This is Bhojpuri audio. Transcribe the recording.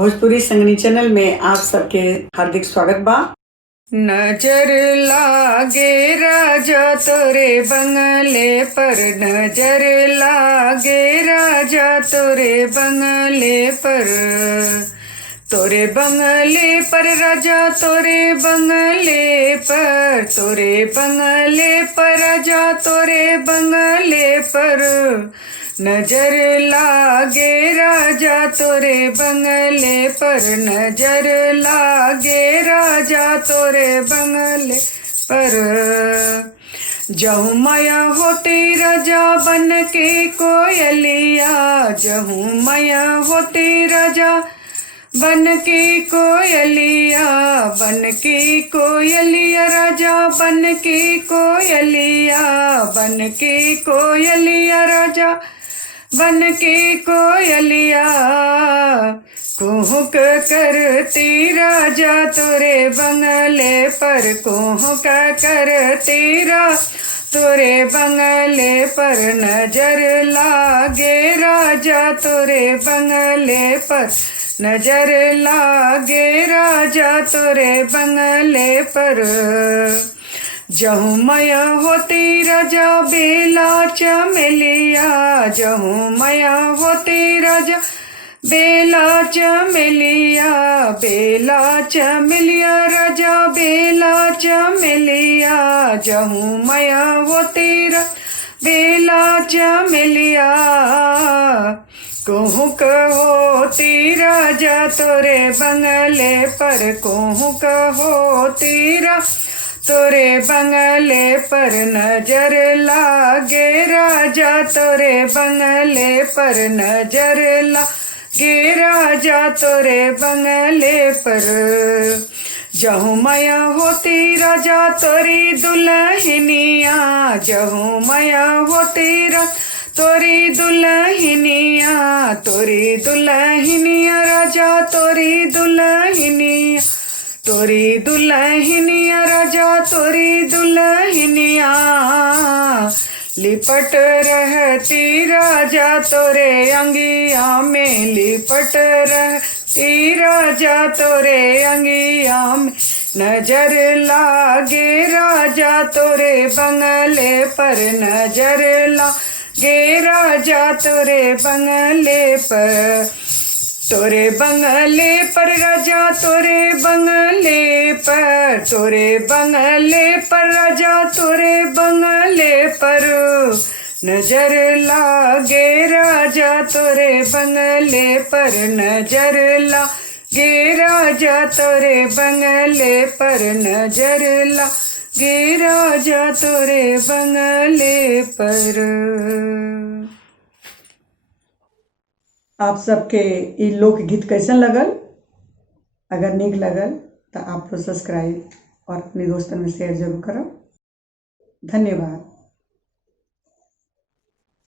भोजपुरी संगनी चैनल में आप सबके हार्दिक स्वागत बा। नजर लागे राजा तोरे बंगले पर, नजर लागे राजा तोरे बंगले पर, तोरे बंगले पर राजा तोरे बंगले पर, तोरे बंगले पर राजा तोरे बंगले पर, नजर लागे राजा तोरे बंगले पर, नजर लागे राजा तोरे बंगले पर। जहूँ माया होती राजा बन के कोयलिया, जहूँ माया होती राजा बन की कोयलिया, बन की कोयलिया राजा बन की कोयलिया, बन की कोयलिया राजा बन की कोयलिया, कुहुक करती राजा तोरे बंगले पर, कुहुक करती तोरे बंगले पर, नजर लागे राजा तोरे बंगले पर, नजर लागे राजा तोरे बंगले पर। जहूँ माया होती राजा बेला चमेलिया, जहूँ माया होती राजा बेला चमेलिया, बेला चमेलिया राजा बेला चमेलिया, जहूँ माया होती बेला चमेलिया, कुहुक होती राजा तोरे बंगले पर, कुहुक होती तोरे बंगले पर, नजर लागे राजा तोरे बंगले पर, नजर लागे राजा तोरे बंगले पर। जहूँ माया होती राजा तोरी दुल्हनिया, जहूँ माया होती तोरी दुल्हनिया, तोरी दुल्हनिया राजा तोरी दुल्हनिया, तोरी दुल्हनिया राजा तोरी दुल्हनिया, लिपट रहती राजा तोरे अंगिया में, लिपट रहती राजा तोरे अंगिया में, नजर लागे राजा तोरे बंगले पर, नजर लागे राजा तोरे बंगले पर, तोरे बंगले पर राजा तोरे बंगले पर, तोरे बंगले पर राजा तोरे बंगले पर, नजर लागे राजा तोरे बंगले पर, नजर लागे राजा तोरे बंगले पर, नजर लागे राजा तोरे बंगले पर। आप सबके ये लोकगीत कैसन लगल? अगर नीक लगल तो आप सब्सक्राइब और अपने दोस्तन में शेयर जरूर करो। धन्यवाद।